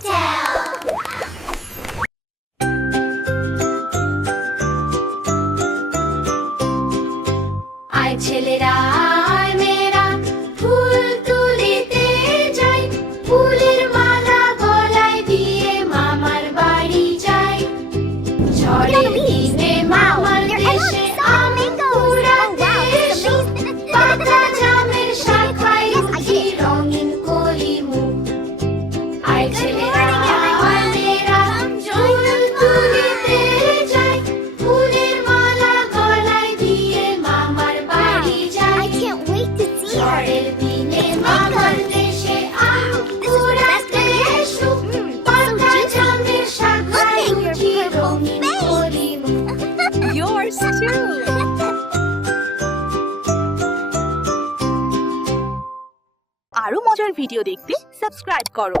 tale. আয় ছেলেরা আয় মেয়েরা ফুল তুলিতে যাই, ফুলের মালা গলায় দিয়ে মামার বাড়ি যাই। ঝড়ের দিনে মামার দেশে আম কুড়াতে এসো, পাকা জামের শাখায় উঠি রঙিন করি মুখ। আয় ছেলেরা আয় মেয়েরা ফুল তুলিতে যাই, ফুলের মালা গলায় দিয়ে মামার বাড়ি যাই। ঝড়ের দিনে মামার দেশে আম কুড়াতে এসো, পাকা জামের শাখায় উঠি রঙিন করি মুখ। Yours too. আরো মজার ভিডিও দেখতে সাবস্ক্রাইব করো।